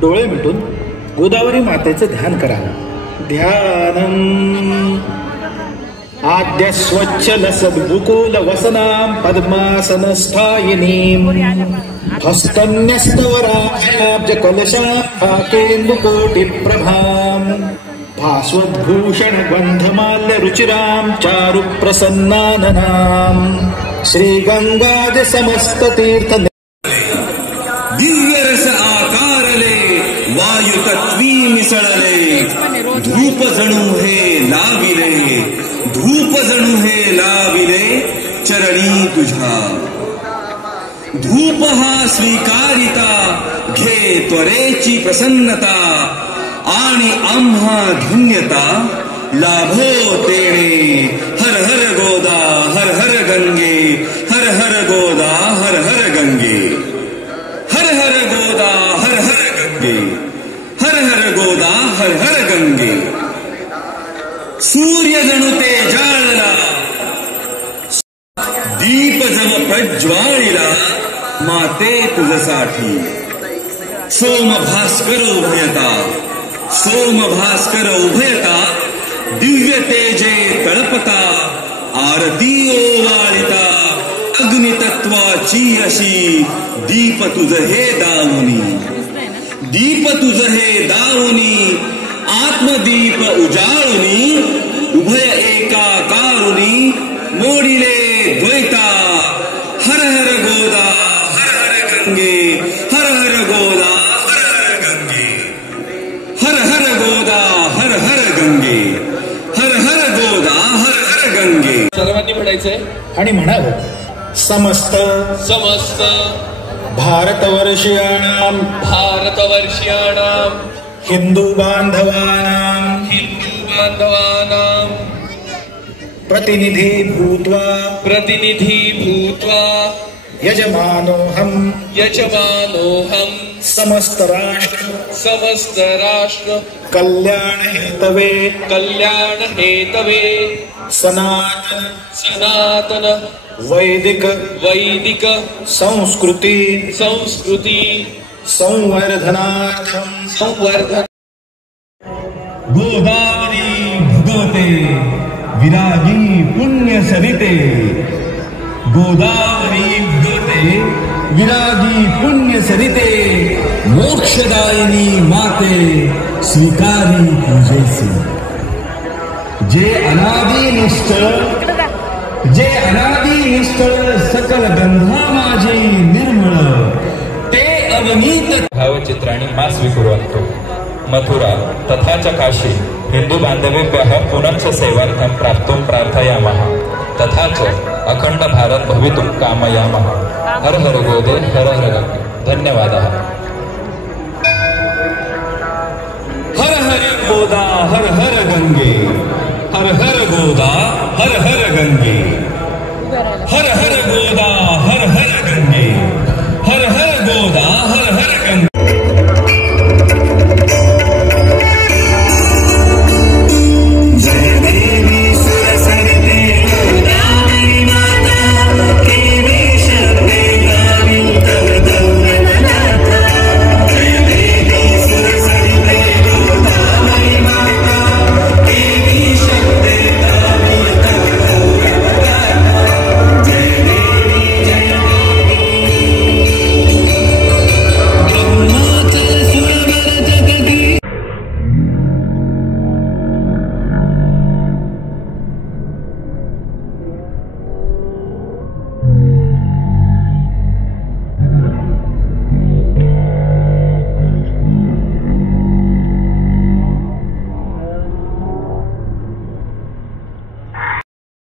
डोळे मिटून गोदावरी मातेचं ध्यान करा. ध्यानम आद्य स्वच्छल सद्बुकुल वसनाम पद्मासनस्थायिनीम हस्तन्यस्तवराभ्याब्ज कलशाकेन्दुकोटि प्रभाम भास्वद्भूषण गंधमाल्य रुचिराम चारु प्रसन्नाननाम श्रीगंगाद समस्त तीर्थ दिव्य रस आकारले वायु तत्वी मिसळले धूप जणू हे लाविले धूप जणू हे लाविले चरणी तुझ्या धूप हा स्वीकारिता घे त्वरेची प्रसन्नता आणि आम्हा धन्यता लाभो तेणे हर हर गोदा हर हर गंगे हर हर गोदा हर हर गंगे हर हर गोदा हर हर गंगे हर हर गोदा हर हर गंगे. सूर्य जणू ते जाळला दीप जव प्रज्वाळीला माते तुझसाठी सोम भास्कर उभयता सोम भास्कर उभयता दिव्य तेजे तळपता आरती ओवाळिता अग्नितत्वाची अशी दीप तुझ हे दावणी दीप तुझ हे दावणी आत्मदीप उजाळुनी उभय एकाकारुनी मोडिले द्वैता हर हर गोदा हर हर गंगे हर हर गोदा हर हर गंगे हर हर गोदा हर हर गंगे हर हर गोदा हर हर गंगे. सर्वांनी म्हणायचंय आणि म्हणावं समस्त समस्त भारतवर्षीयाणाम हिंदू बांधवानाम प्रतिनिधी भूत्वा यजमानोहम समस्त राष्ट्र कल्याण हेतवे सनातन वैदिक संस्कृती संवर्धन गोदावरी भगवते विरागी पुण्य सरिते गोदावरी भगवते विरागी पुण्य सरिते मोक्षदायिनी माते स्वीकारी पूजेसी. जे अनादिनिष्ठ सकल गंधा माझी निर्मळ ते अवनीत भावचित्राणि मा स्वीकुर्वन्तु. मथुरा तथा च काशी हिंदू बांधवेभ्यः पुनश्च सेवार्थं प्राप्तुं प्रार्थयामः. तथा च अखंड भारत भवितुं कामयामः. हर हर गोदे हर हर गंगे. धन्यवादः. हर हर गोदा हर हर गंगे हर हर गोदा हर हर गंगे हर हर गोदा